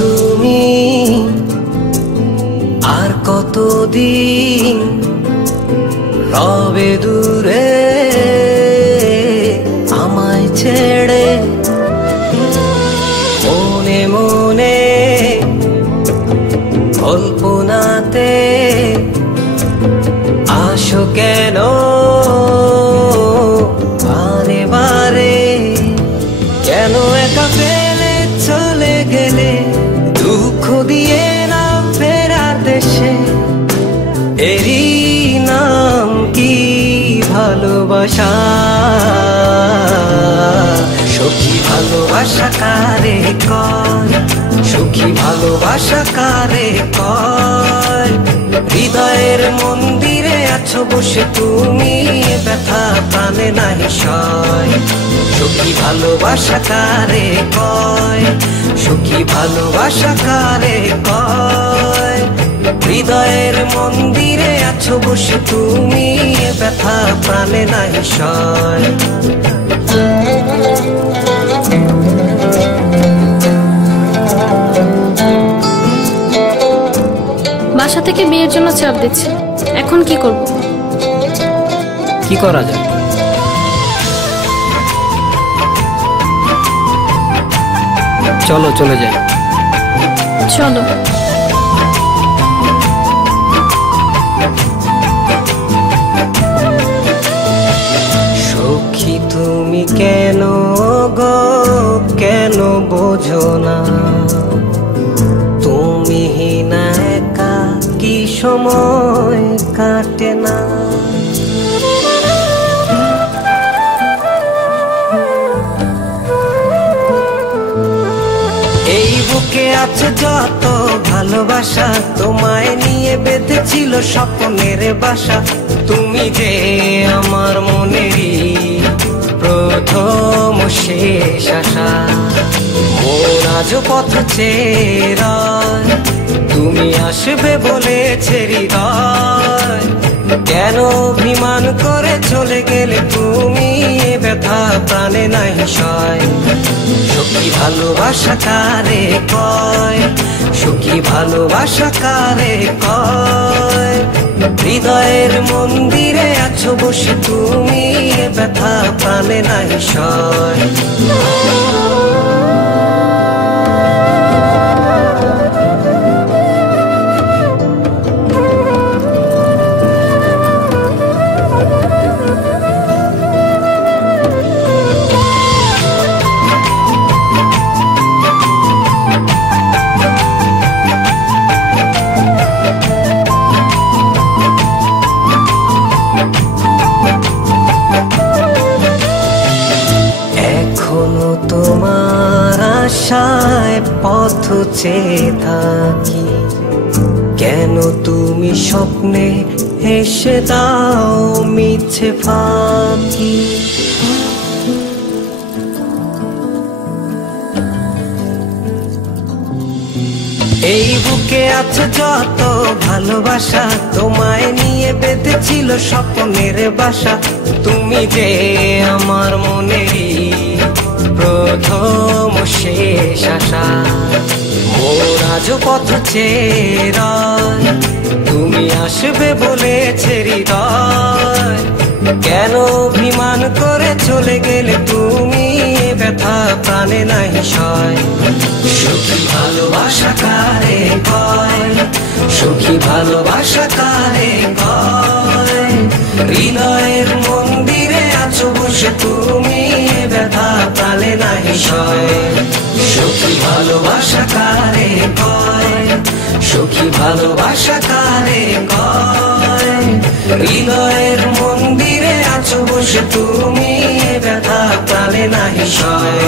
তুমি আর কতদিন রবে দূরে আমায় ছেড়ে, মনে মনে কল্পনাতে আসো কেন বারে বারে, কেন একা ফেলে চলে গেলে দুঃখ দিয়ে না ফেরার দেশে, এরই নাম কি ভালোবাসা? সখী ভালোবাসা কারে কয়, সখী ভালোবাসা কারে কয়? হৃদয়ের মন্দিরে আছো বসে তুমি, ব্যথা প্রাণে নাহি সয়। সখী ভালোবাসা কারে কয়, সখী ভালোবাসা কারে কয়? হৃদয়ের মন্দিরে আছো বসে তুমি, ব্যথা প্রাণে নাহি সয়। বাসা থেকে বিয়ের জন্য চাপ দিচ্ছে, এখন কি করব? কি করা যায়? চলো চলে যাই। চলো। সখী তুমি কেন গো, কেন বোঝো না? তুমি না একা কি সময় কাটে না? এই বুকে আছে যত ভালোবাসা, তোমায় নিয়ে বেঁধেছিল স্বপ্নের বাসা। তুমি যে আমার মনেরই প্রথম শেষ আশা, মন আজ পথ চেয়ে, তুমি আসবে বলেছে হৃদয়। কেন অভিমান করে চলে গেলে তুমি, ব্যথা প্রাণে নাহি সয়। সখী ভালোবাসা কারে কয়, সখী ভালোবাসা কারে কয়? হৃদয়ের মন্দিরে আছো বসে তুমি, ব্যথা প্রাণে নাহি সয়। তোমার আশায় পথ চেয়ে থাকি, কেন তুমি স্বপ্নে এসে দাও মিছে ফাঁকি? এই বুকে আছে যত ভালোবাসা, তোমায় নিয়ে বেঁধেছিল স্বপ্নের বাসা। তুমি যে আমার মনেরই প্রথম শেষ আশা, মোর আজ পথ চেয়ে, তুমি আসবে বলেছে হৃদয়। কেন অভিমান করে চলে গেলে তুমি, ব্যথা প্রাণে নাহি সয়। সখী ভালোবাসা কারে কয়, সখী ভালোবাসা কারে কয়? হৃদয়ের মন্দিরে আছো বসে তুমি, ব্যথা প্রাণে নাহি সয়। সখী ভালোবাসা কারে কয়, সখী ভালোবাসা কারে কয়। হৃদয়ের মন্দিরে আছো বসে তুমি, এ ব্যথা প্রাণে নাহি সয়।